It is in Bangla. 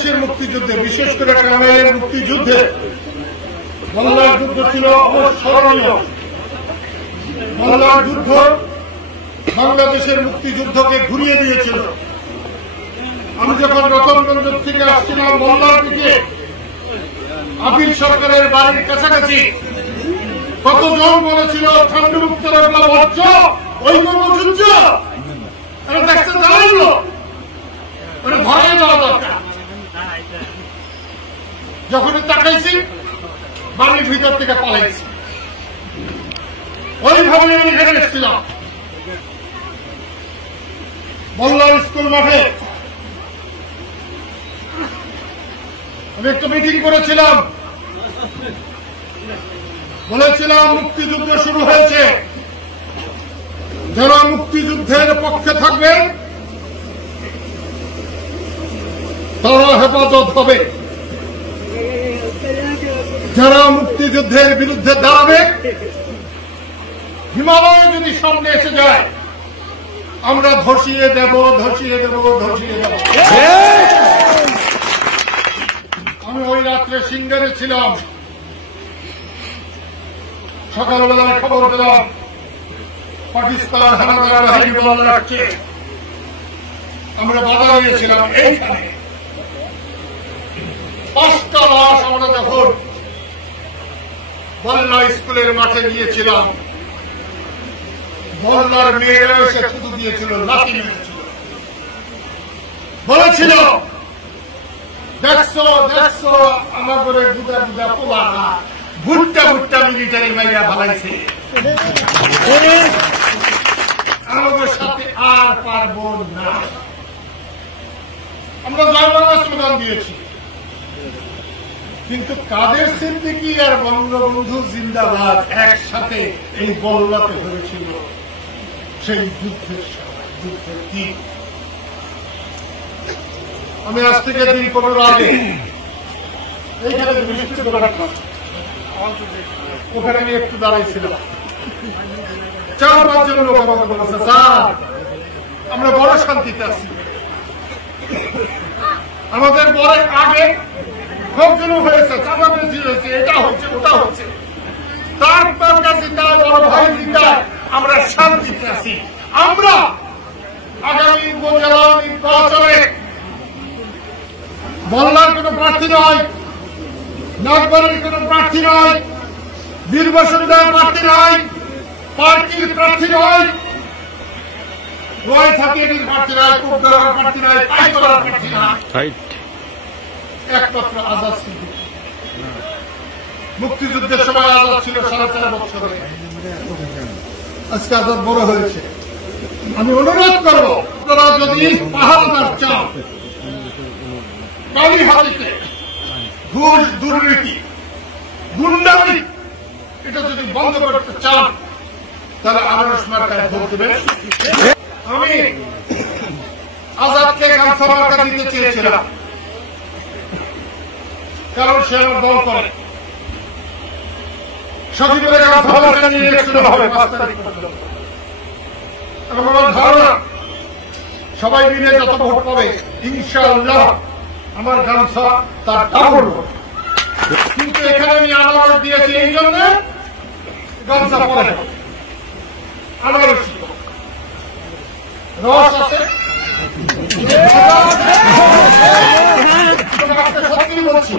বাংলাদেশের মুক্তিযুদ্ধে, বিশেষ করে টাঙ্গাইলের মুক্তিযুদ্ধে মল্লার যুদ্ধ ছিল অবিস্মরণীয়। মল্লার যুদ্ধ বাংলাদেশের মুক্তিযুদ্ধকে ঘুরিয়ে দিয়েছিল। আমি যখন রতনগঞ্জ থেকে আসছিলাম মল্লার দিকে, আপিল সরকারের বাড়ির কাছাকাছি কতজন বলেছিল ঠান্ডুমুক্ত বর্জ্য ঐক্য যুদ্ধ দেখতে দাঁড়াইল, ওটা ধরাই দেওয়া দরকার। যখন তাকাইছি বাড়ির ভিতর থেকে পালাইছি। ওইভাবে আমি এখানে এসেছিলাম মল্লার স্কুল মাঠে। আমি একটা মিটিং করেছিলাম, বলেছিলাম মুক্তিযুদ্ধ শুরু হয়েছে, যারা মুক্তিযুদ্ধের পক্ষে থাকবে তারা হেফাজত হবে, যারা মুক্তিযুদ্ধের বিরুদ্ধে দাঁড়াবে, হিমালয় যদি সামনে এসে যায় আমরা ধসিয়ে দেব, ধসিয়ে দেব, ধসিয়ে দেব। আমি ওই রাত্রে সিঙ্গারে ছিলাম। সকালবেলায় খবর পেলাম পাকিস্তান হানাদার বাহিনী রাখছে। আমরা বাধা দিয়েছিলাম এইখানে। 5টা লাশ আমরা যখন বল্লা স্কুলের মাঠে গিয়েছিলাম, বল্লার মেয়েরা এসে থুতু দিয়েছিল, লাঠি মেরেছিল, বলেছিল দেখছো দেখছো আমাদের বুঝা বুঝা পোলা না, ভুট্টা ভুট্টা মিলিটারি মাইয়া ভালাইছে, আমাদের সাথে আর পারবো না। আমরা জয়বাংলা স্লোগান দিয়েছি, কিন্তু কাদের সিদ্দিকী আর বঙ্গবন্ধু জিন্দাবাদ একসাথে এই বল্লাতে হয়েছিল সেই যুদ্ধের সময়, যুদ্ধের দিন। আমি আজ থেকে 15 আগে এইখানে ওখানে আমি একটু দাঁড়াইছিলাম। 4-5 জন লোক আমাকে বলেছে, স্যার আমরা বড় শান্তিতে আছি, আমাদের বড় আগে লোকজন হয়েছে, চাঁদা বেশি হয়েছে, এটা হচ্ছে ওটা হচ্ছে, তার কাছে তার বড় ভাই জিতায় আমরা শান্তিতে আছি। আমরা আগামী উপজেলা নির্বাচনে বল্লার কোন প্রার্থী নয়, নাগবাড়ির কোন প্রার্থী নয়, বীরবসুন্ধার প্রার্থী নয়, পার্টির প্রার্থী নয়, রয় ছাতির প্রার্থী নয়, কুপদার প্রার্থী নয়, পাইতলার প্রার্থী নয়, একমাত্র আজাদ সিদ্দিকী। মুক্তিযুদ্ধের সময় আজাদ ছিল 4.5 বছরে, আজকে আজাদ বড় হয়েছে। আমি অনুরোধ করব, আপনারা যদি পাহাড়দার চান, কালীহাতিতে ঘুষ, দুর্নীতি, গুন্ডামি এটা যদি বন্ধ করতে চান তাহলে আনারস মার্কায় ভোট দেবেন। আমি আজাদকে গামছা মার্কা দিতে চেয়েছিলাম, কারণ সে আমার দল করে। সচিবের গামছা মার্কা নিয়ে ইলেকশন হবে 5 তারিখ পর্যন্ত। এবং আমার ধারণা সবাই মিলে যত ভোট পাবে ইনশাআল্লাহ আমার গামছা তার ডাবল ভোট। কিন্তু এখানে আমি আনারস দিয়েছি এই জন্য গামছা পরে আনারস রস আছে, সত্যি বলছি।